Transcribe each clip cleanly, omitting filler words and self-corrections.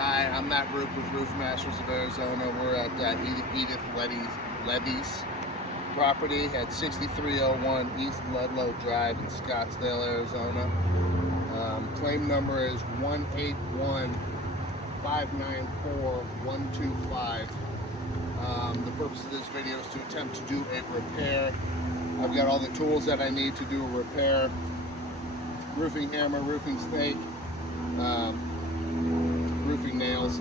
Hi, I'm Matt Roop with Roof Masters of Arizona. We're at Edith Levy's property at 6301 East Ludlow Drive in Scottsdale, Arizona. Claim number is 181594125. The purpose of this video is to attempt to do a repair. I've got all the tools that I need to do a repair. Roofing hammer, roofing snake, roofing nails,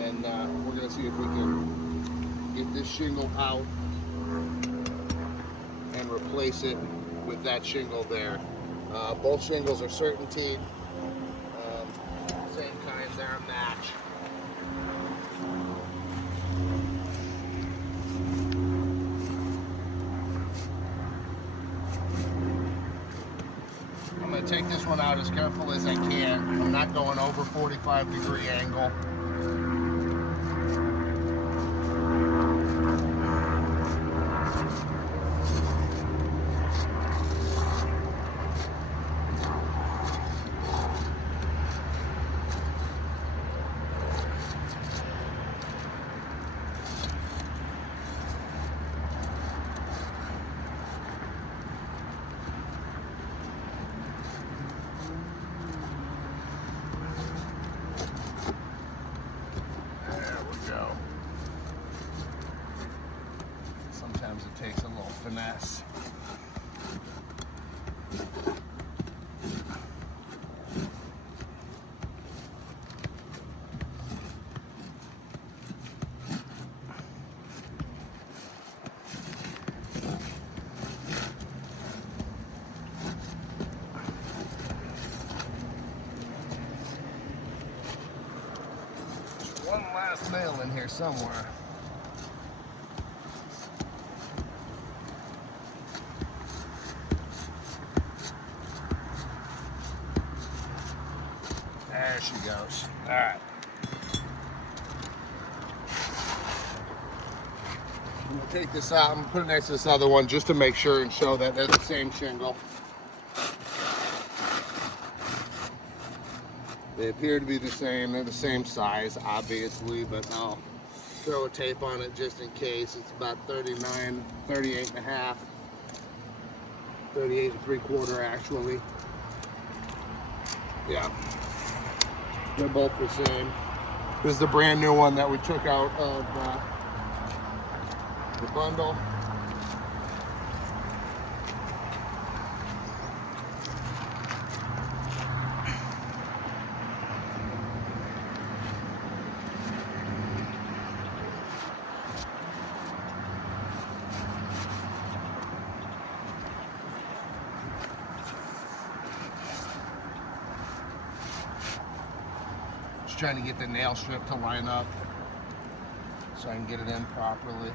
and we're going to see if we can get this shingle out and replace it with that shingle there. Both shingles are certainty, same kinds, they're a match. I'm going to take this one out as careful as I can. I'm not going over 45-degree angle. Sometimes it takes a little finesse. There's one last nail in here somewhere. There she goes. All right. I'm going to take this out. I'm going to put it next to this other one just to make sure and show that they're the same shingle. They appear to be the same. They're the same size, obviously, but I'll throw a tape on it just in case. It's about 39, 38 and a half, 38 and 3/4 actually. Yeah. They're both the same. This is the brand new one that we took out of the bundle. Trying to get the nail strip to line up so I can get it in properly.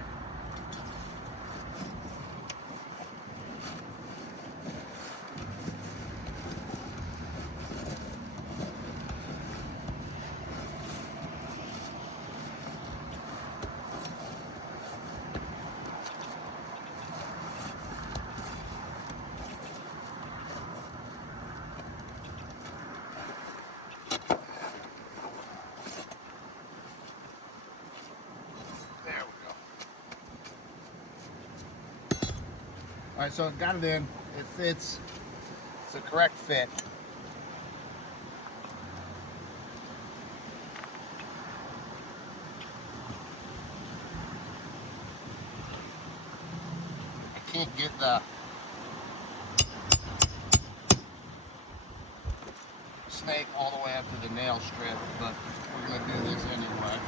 All right, so I've got it in. It fits. It's the correct fit. I can't get the snake all the way up to the nail strip, but we're going to do this anyway.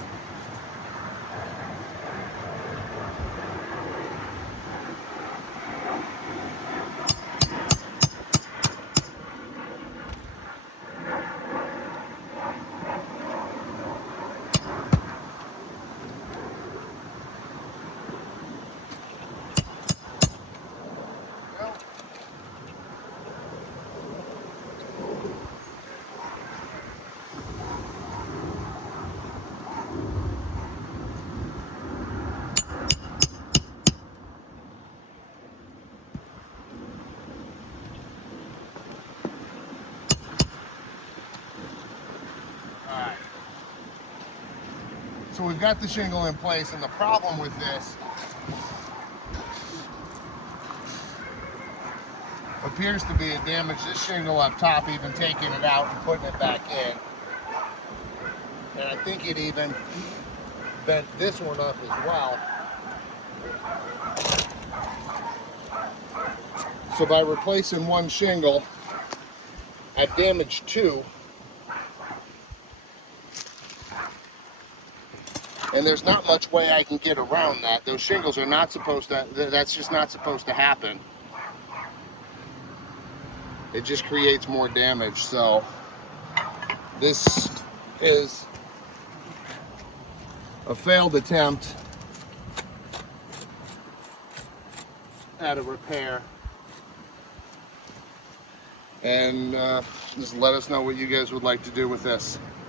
So we've got the shingle in place, and the problem with this appears to be it damaged this shingle up top, even taking it out and putting it back in. And I think it even bent this one up as well. So by replacing one shingle, I've damaged two. And there's not much way I can get around that. Those shingles are not supposed to, that's just not supposed to happen. It just creates more damage. So this is a failed attempt at a repair. And just let us know what you guys would like to do with this.